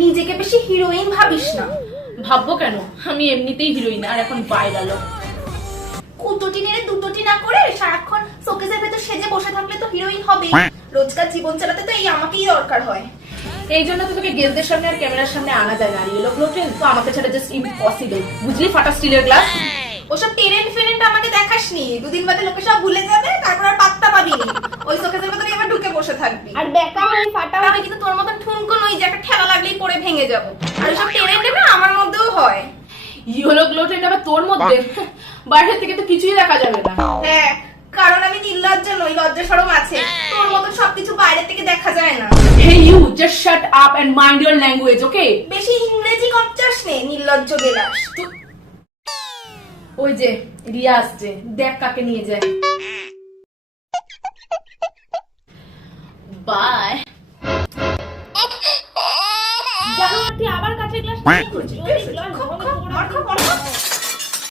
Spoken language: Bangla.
নিজেকে বেশি হিরোইন ভাবিস না। ভাববো কেন, আমি এমনিতেই হিরোইন, আর এখন ভাইরাল। কুটোটি নেড়ে দুটোটি না করে সারাক্ষণ শোকেসের ভেতর সেজে বসে থাকলে তো হিরোইন হবে। রোজকার জীবন চালাতে তো এই আমাকেই দরকার হয়। এই জন্য তো তোকে গেস্টদের সামনে আর ক্যামেরার সামনে আনা যায় না। আর ইয়েলো গ্লোটেন তো আমাকে ছাড়া জাস্ট ইম্পসিবল, বুঝলি? ফাটা স্টিলের গ্লাস। ওসব টেরেন্ট ফেরেন্ট আমাকে দেখাসনি, দুদিন বাদে লোকে সব ভুলে যাবে, তারপর আর পাত্তা পাবি নি। ওই শোকেসের ভেতরে এবার ঢুকে বসে থাকবি। আর বেকা হয়ে ফাটা আমি কিন্তু তোর মতন ঠুনকো নই যে একটা ঠেলা লাগলেই পড়ে ভেঙে যাবো। আর ওসব টেরেন্ট না আমার মধ্যেও হয়। ইয়েলো গ্লোটেন আবার তোর মধ্যে? বাইরে থেকে তো কিছুই দেখা যাবে না। হ্যাঁ, কারণ আমি নির্লজ্জ নই, লজ্জা শরম আছে। তোর মতন সবকিছু বাইরে থেকে দেখা যায় না। Hey you, just shut up and mind your language, okay? বেশি ইংরেজি কপচাস নে, নির্লজ্জ গেলাস। ওই যে রিয়া আসছে, দেখ কাকে নিয়ে যায়। বাই। জানো তুই আবার কাঁচের গ্লাস নিয়ে করেছিস?